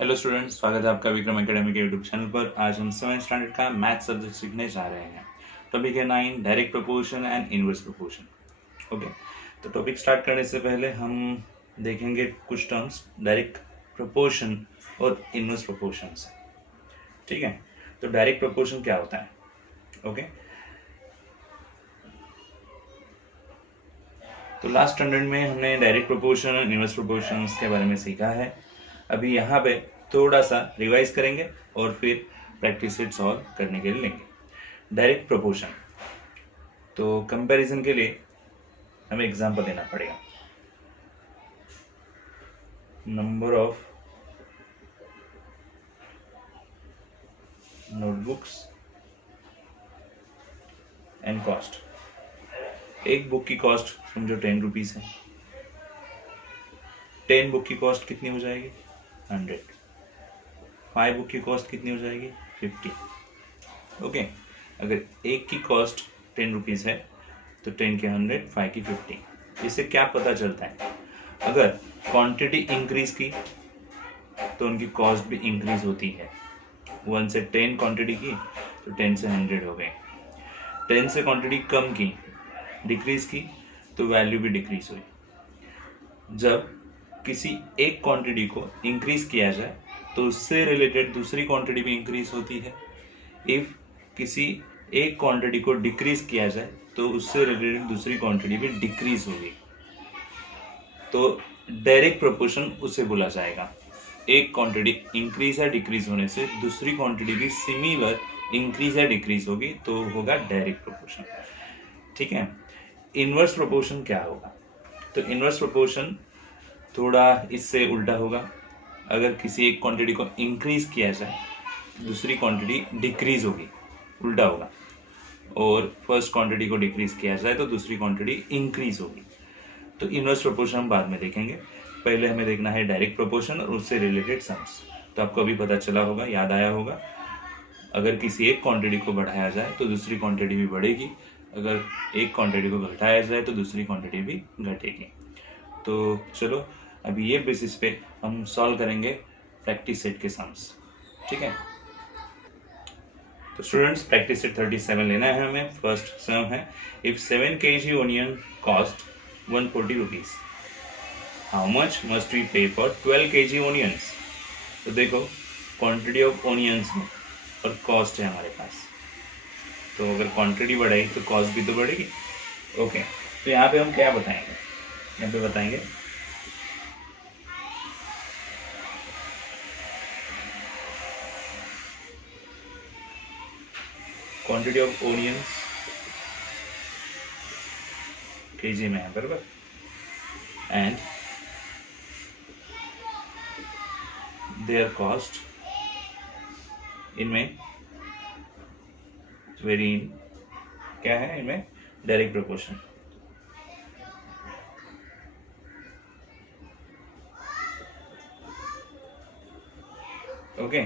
Hello students, स्वागत है आपका विक्रम एकेडमी के यूट्यूब चैनल पर। आज हम 7th स्टैंडर्ड का मैथ सब्जेक्ट सीखने जा रहे हैं। टॉपिक है 9 direct proportion and inverse proportion. Okay, तो टॉपिक स्टार्ट करने से पहले हम देखेंगे कुछ टर्म्स डायरेक्ट प्रोपोर्शन और इनवर्स प्रोपोर्शन से। ठीक है, तो डायरेक्ट प्रोपोर्शन क्या होता है? ओके, तो लास्ट स्टैंडर्ड में हमने डायरेक्ट प्रोपोर्शन और इनवर्स प्रोपोर्शन के बारे में सीखा है। अभी यहाँ पे थोड़ा सा रिवाइज करेंगे और फिर प्रैक्टिस सेट सॉल्व करने के लिए लेंगे। डायरेक्ट प्रोपोर्शन, तो कंपैरिजन के लिए हमें एग्जांपल देना पड़ेगा। Number of notebooks and cost. एक बुक की कॉस्ट समझो 10 रुपीज़ है। 10 बुक की कॉस्ट कितनी हो जाएगी? 100। 5 बुक की कॉस्ट कितनी हो जाएगी? 50। ओके, अगर एक की कॉस्ट 10 रुपीज़ है तो 10 के 100, 5 की 50। इससे क्या पता चलता है? अगर क्वांटिटी इंक्रीज की तो उनकी कॉस्ट भी इंक्रीज होती है। 1 से 10 क्वांटिटी की तो 10 से 100 हो गए। 10 से क्वांटिटी कम की, डिक्रीज की, तो वैल्यू भी डिक्रीज हुई। जब किसी एक क्वांटिटी को इंक्रीज किया जाए तो उससे रिलेटेड दूसरी क्वांटिटी भी इंक्रीज होती है। इफ किसी एक क्वांटिटी को डिक्रीज किया जाए तो उससे रिलेटेड दूसरी क्वांटिटी भी डिक्रीज होगी। तो डायरेक्ट प्रोपोर्शन उसे बोला जाएगा। एक क्वांटिटी इंक्रीज या डिक्रीज होने से दूसरी क्वांटिटी भी सिमिलर इंक्रीज या डिक्रीज होगी, तो होगा डायरेक्ट प्रोपोर्शन। ठीक है, इनवर्स प्रोपोर्शन क्या होगा? तो इनवर्स प्रोपोर्शन थोड़ा इससे उल्टा होगा। अगर किसी एक क्वांटिटी को इंक्रीज किया जाए दूसरी क्वांटिटी डिक्रीज होगी, उल्टा होगा। और फर्स्ट क्वांटिटी को डिक्रीज किया जाए तो दूसरी क्वांटिटी इंक्रीज होगी। तो इनवर्स प्रोपोर्शन हम बाद में देखेंगे। पहले हमें देखना है डायरेक्ट प्रोपोर्शन और उससे रिलेटेड सम्स। तो आपको अभी पता चला होगा, याद आया होगा, अगर किसी एक क्वांटिटी को बढ़ाया जाए तो दूसरी क्वांटिटी भी बढ़ेगी। अगर एक क्वांटिटी को घटाया जाए तो दूसरी क्वांटिटी भी घटेगी। तो चलो अभी ये बेसिस पे हम सॉल्व करेंगे प्रैक्टिस सेट के सम्स। ठीक है, तो स्टूडेंट्स प्रैक्टिस सेट 37 लेना है हमें। फर्स्ट सम है, if 7 kg onion cost 140 rupees, how much must we pay for 12 kg onions. तो देखो, क्वांटिटी ऑफ ओनियंस है और कॉस्ट है हमारे पास, तो अगर क्वांटिटी बढ़ेगी तो कॉस्ट भी तो बढ़ेगी। ओके, तो यहाँ पे हम क्या बताएंगे? यहाँ पे बताएंगे क्वांटिटी ऑफ ओनियंस केजी में है, बराबर, एंड देयर कॉस्ट इनमें वेरी इन क्या है? इनमें डायरेक्ट प्रोपोर्शन। ओके,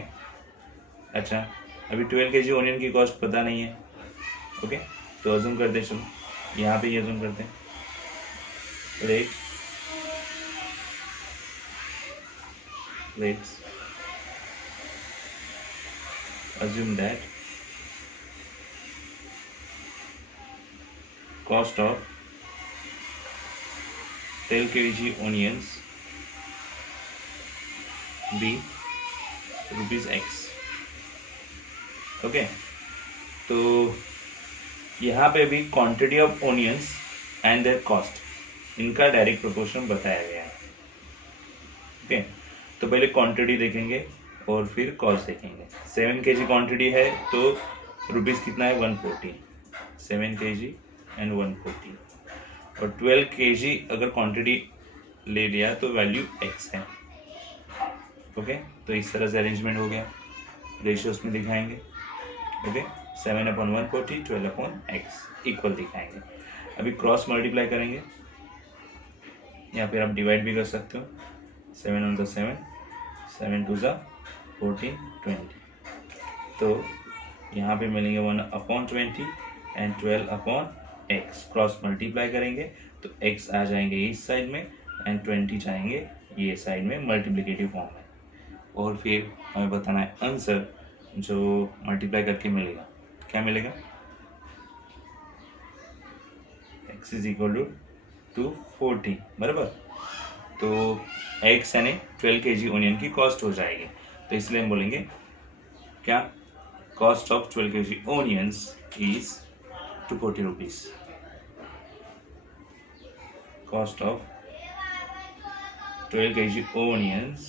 अच्छा, अभी 12 kg ओनियन की कॉस्ट पता नहीं है। ओके, तो अज्यूम करते हैं, चलो यहाँ पे ही अज्यूम करते हैं। let's assume that cost of 12 kg onions be ₹X। Okay, तो यहाँ पे भी quantity of onions and there cost, इनका डायरेक्ट प्रोपोर्शन बताया गया है। ओके, तो पहले क्वांटिटी देखेंगे और फिर कॉस्ट देखेंगे। 7 kg क्वांटिटी है तो रुपीज़ कितना है? 140। 7 kg एंड 140, और 12 kg अगर क्वांटिटी ले लिया तो वैल्यू x है। ओके, तो इस तरह से अरेंजमेंट हो गया, रेशियोज में दिखाएंगे। ओके, 7/140, 12/x इक्वल दिखाएंगे। अभी क्रॉस मल्टीप्लाई करेंगे, या फिर आप डिवाइड भी कर सकते हो। 7 on the 7, 7 2 14, 20। तो यहाँ पे मिलेंगे 1/20 एंड 12/x। क्रॉस मल्टीप्लाई करेंगे तो x आ जाएंगे इस साइड में एंड 20 जाएंगे ये साइड में, मल्टीप्लिकेटिव फॉर्म में। और फिर हमें बताना है आंसर जो मल्टीप्लाई करके मिलेगा। क्या मिलेगा? x इज इक्वल टू 240 बराबर। तो x यानी 12 kg ओनियन की कॉस्ट हो जाएगी। तो इसलिए हम बोलेंगे क्या? Cost of 12 kg onions is 240 rupees. Cost of 12 kg onions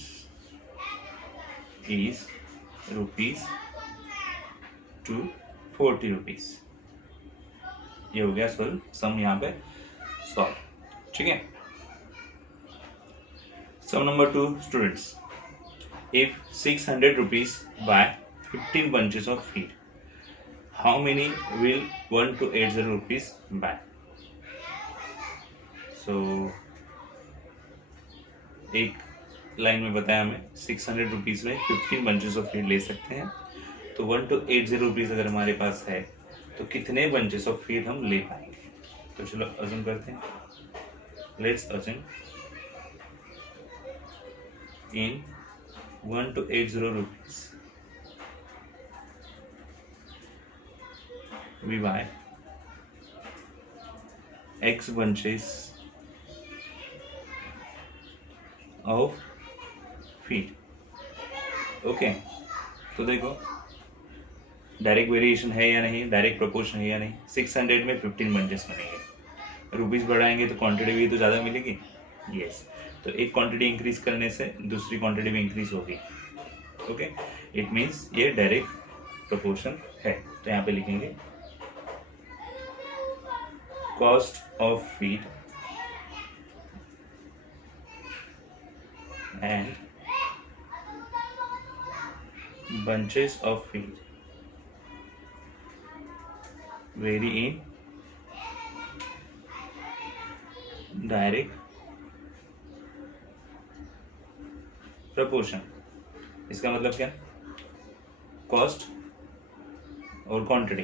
is ₹240 rupees. ये हो गया सम यहाँ पे सॉल्व। ठीक है। Sum number 2 students, if 600 rupees buy 15 bunches of feed, how many will 1280 rupees buy? So एक लाइन में बताया हमें 600 रुपीज में 15 bunches ऑफ फीड ले सकते हैं। तो 1280 रुपीज अगर हमारे पास है तो कितने bunches ऑफ फीड हम ले पाएंगे? तो चलो अज्यूम करते हैं। Let's assume in 1280 rupees we buy X bunches of feed। Okay, तो देखो डायरेक्ट वेरिएशन है या नहीं, डायरेक्ट प्रोपोर्शन है या नहीं। 600 में 15 बंचेस बनेंगे, रुपीस बढ़ाएंगे तो क्वांटिटी भी तो ज़्यादा मिलेगी। यस, तो एक क्वांटिटी इंक्रीज करने से दूसरी क्वांटिटी भी इंक्रीज होगी। ओके, इट मीन्स ये डायरेक्ट प्रोपोर्शन है। तो यहाँ पे लिखेंगे cost of feed and bunches of feed vary in direct proportion। इसका मतलब क्या? कॉस्ट और क्वांटिटी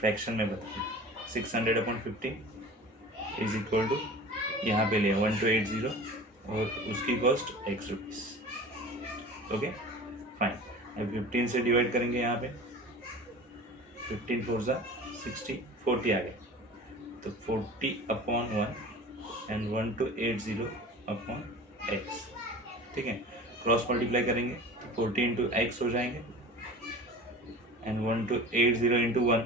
फ्रैक्शन में बताइए। 600/15 इज इक्वल टू, यहाँ पे ले 1280 और उसकी cost x rupees. Okay fine. अब 15 से डिवाइड करेंगे, यहाँ पे 15 4 60, 40 आ गए। तो 40/1 एंड 1280/x। ठीक है, क्रॉस मल्टीप्लाई करेंगे तो 40 इंटू एक्स हो जाएंगे एंड 1280 इंटू 1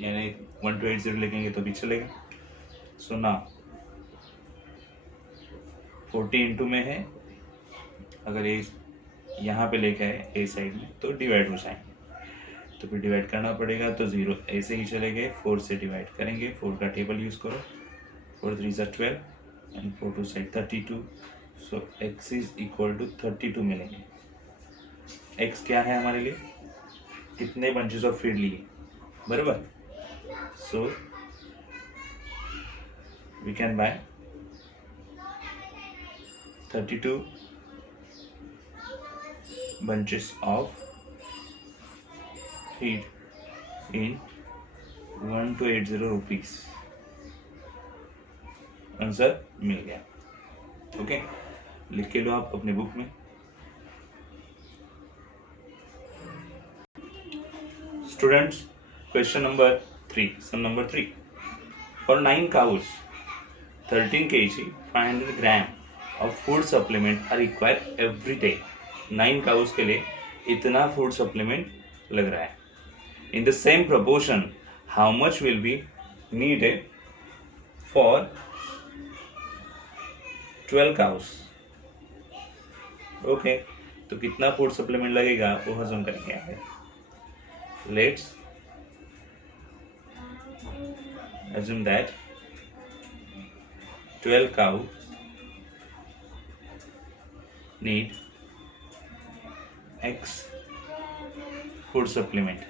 यानी 1280 लिखेंगे तो भी चलेगा। सो ना 40 इंटू में है, अगर ये यहाँ पे लेके आए ए साइड में तो डिवाइड हो जाएंगे, तो फिर डिवाइड करना पड़ेगा। तो 0 ऐसे ही चले गए। 4 से डिवाइड करेंगे, 4 का टेबल यूज़ करो। 4 3 12 and 4 2 32। So x is equal to 32 मिलेंगे। x क्या है हमारे लिए? कितने बंचेस ऑफ फीड लिए, बराबर। So we can buy 32 bunches of feed in 1280 rupees. Answer मिल गया। ओके, लिख के लो आप अपने बुक में। Students, question number 3, sum number 3। For 9 cows 13 kg 500 gram of food supplement are required every day। 9 cows के लिए इतना फूड सप्लीमेंट लग रहा है। In the same proportion how much will be needed for 12 cows। Okay, तो कितना food supplement लगेगा वो हजम करेंगे आगे। Let's assume that 12 cows need X food supplement।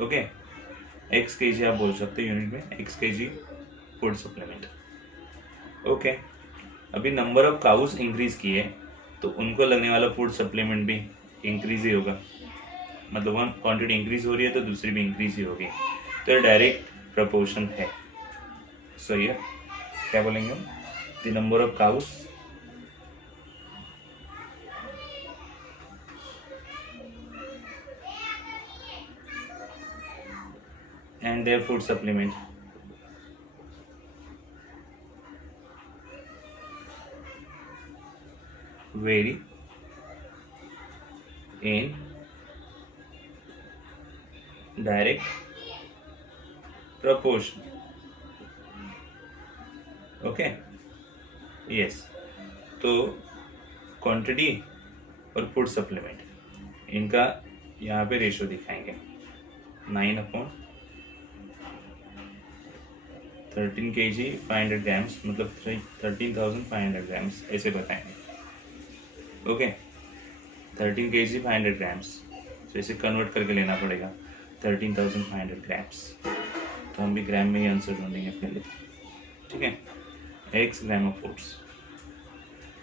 Okay, X kg आप बोल सकते हैं यूनिट में, X kg food supplement. Okay, अभी नंबर ऑफ काउस इंक्रीज किए तो उनको लगने वाला फूड सप्लीमेंट भी इंक्रीज ही होगा। मतलब वन क्वांटिटी इंक्रीज हो रही है तो दूसरी भी इंक्रीज ही होगी। तो डायरेक्ट प्रपोर्शन है। सो ये क्या बोलेंगे हम, the number of cows and their food supplement. Vary in direct proportion. Okay yes, तो क्वांटिटी और फूड सप्लीमेंट इनका यहाँ पे रेशो दिखाएंगे 9/13 kg 500 ग्राम्स मतलब 13,500 ग्राम्स ऐसे बताएंगे। ओके 13 kg 500 ग्राम्स, तो इसे कन्वर्ट करके लेना पड़ेगा 13,500 ग्राम्स, तो हम भी ग्राम में ही आंसर ढूंढेंगे पहले, ठीक है। x ग्राम ऑफ फूड्स,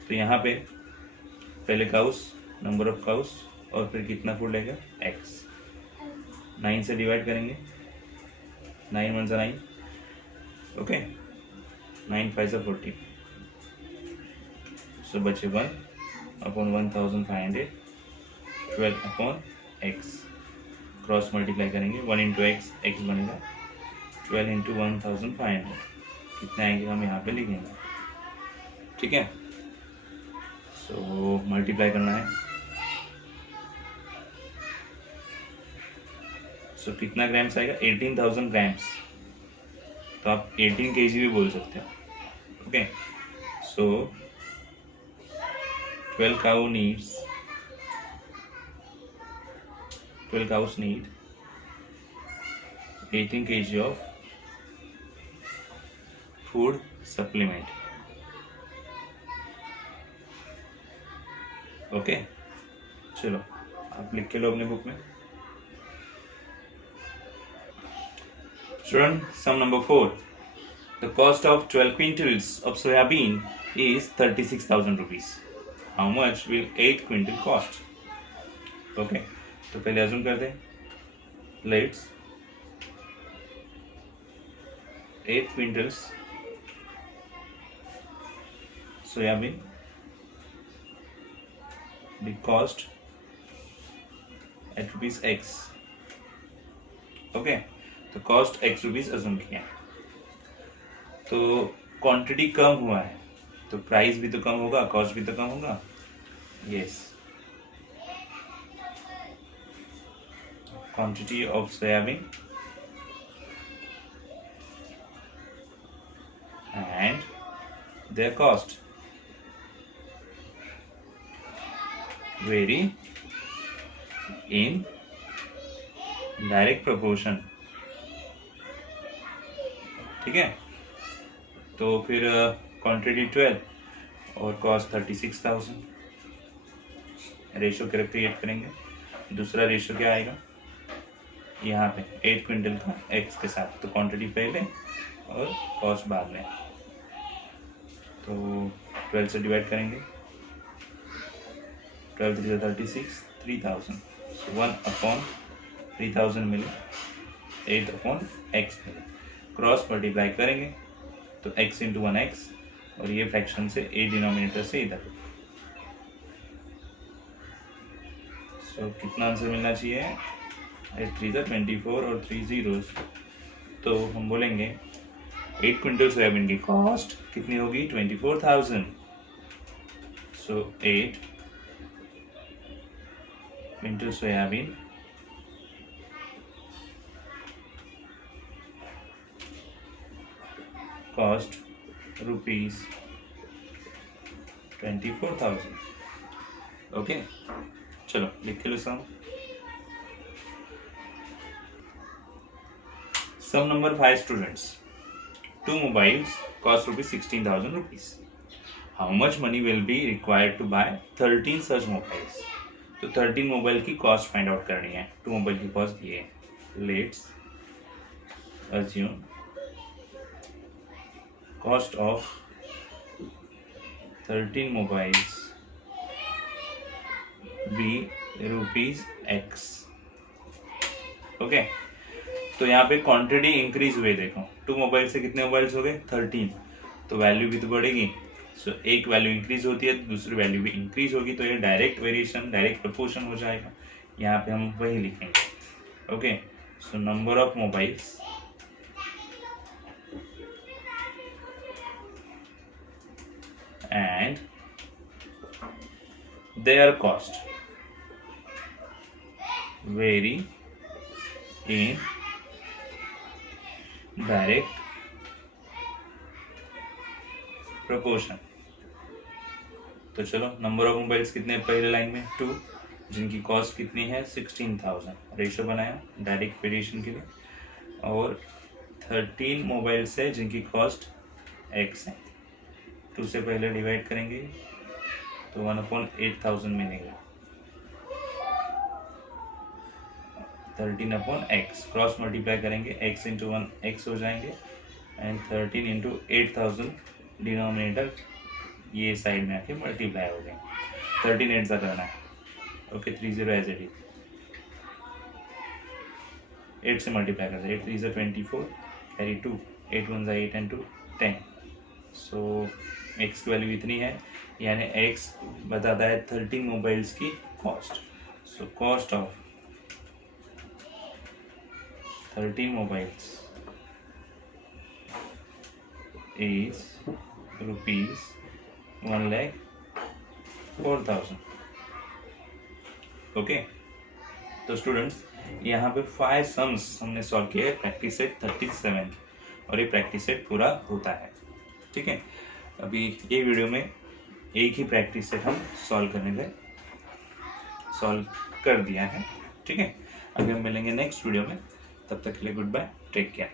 तो यहाँ पे पहले काउस, नंबर ऑफ काउस और फिर कितना फूड लेगा x, 9 से डिवाइड करेंगे, 9 1 9, ओके 9 5 40, सो बचे 1/1500, 12/x, क्रॉस मल्टीप्लाई करेंगे 1 इंटू एक्स, एक्स बनेगा 12 इंटू 1500, कितना आएंगे हम यहाँ पे लिखेंगे, ठीक है। सो मल्टीप्लाई करना है, सो कितना ग्राम्स आएगा 18,000 ग्राम्स, तो आप 18 kg भी बोल सकते हो। Okay so 12 cows need 18 kg of food supplement. Okay चलो आप लिख के लो अपने बुक में। Student, sum number 4. The cost of 12 quintals of soybean is 36,000 rupees. How much will 8 quintal cost? Okay, तो पहले assume कर दें, let's 8 quintals soybean, the cost at rupees x. Okay, तो कॉस्ट x रुपीज अज्यूम किया, तो quantity कम हुआ है तो प्राइस भी तो कम होगा, कॉस्ट भी तो कम होगा। Yes, quantity of soybean and there cost very in direct proportion, ठीक है। तो फिर क्वांटिटी 12 और कॉस्ट 36,000, रेशो क्या क्रिएट करेंगे, दूसरा रेशो क्या आएगा यहाँ पे 8 क्विंटल का x के साथ, तो क्वांटिटी पहले और कॉस्ट बाद में, तो 12 से डिवाइड करेंगे, 12 3 36, 3,000, 1/3000 मिले, 8/x मिले, क्रॉस मल्टीप्लाई करेंगे तो x इंटू 1x, और ये फ्रैक्शन से a डिनोमिनेटर से इधर, सो कितना आंसर मिलना चाहिए, 8 3 24 और 3 zeros, तो हम बोलेंगे 8 क्विंटल सोयाबीन की कॉस्ट कितनी होगी 24,000, सो 8 quintal soybean cost rupees 24,000। Okay चलो लिख के लो सम number 5 students, 2 mobiles cost rupees 16,000 rupees. How much money will be required to buy 13 such mobiles? तो 13 मोबाइल की कॉस्ट फाइंड आउट करनी है, 2 मोबाइल की कॉस्ट ये है, let's assume cost of 13 mobiles be rupees x. Okay तो यहाँ पे क्वांटिटी इंक्रीज हुए, देखो 2 मोबाइल से कितने मोबाइल्स हो गए 13, तो वैल्यू भी तो बढ़ेगी। सो एक वैल्यू इंक्रीज होती है तो दूसरी वैल्यू भी इंक्रीज होगी, तो ये डायरेक्ट वेरिएशन, डायरेक्ट प्रपोर्शन हो जाएगा। यहाँ पे हम वही लिखेंगे। Okay, so number of mobiles and their cost vary in direct proportion। तो चलो, नंबर ऑफ मोबाइल्स कितने पहले लाइन में 2, जिनकी कॉस्ट कितनी है 16,000, रेशो बनाया डायरेक्ट वेरिएशन के लिए, और 13 मोबाइल्स है जिनकी कॉस्ट x है। 2 से पहले डिवाइड करेंगे तो 1/8,000 मिलेगा, 13/x, क्रॉस मल्टीप्लाई करेंगे x इंटू 1 x हो जाएंगे, एंड 13 इंटू 8,000 डिनोमिनेटर ये साइड में आके मल्टीप्लाई हो गए। 13 8 सा करना है। ओके, 30 एज इट इज, 8 से मल्टीप्लाई करते हैं, 8 3 24, कैरी 2, 8 1 8 एंड 2 10। सो x की वैल्यू इतनी है, यानी x बताता है 13 मोबाइल्स की cost. So cost of 13 mobiles is rupees 1,04,000। Okay, तो स्टूडेंट्स यहाँ पे 5 सम्स हमने सॉल्व किए प्रैक्टिस सेट 37 और ये प्रैक्टिस सेट पूरा होता है। ठीक है, अभी ये वीडियो में एक ही प्रैक्टिस सेट हम सॉल्व कर दिया है। ठीक है, अभी हम मिलेंगे नेक्स्ट वीडियो में, तब तक के लिए गुड बाय, टेक केयर।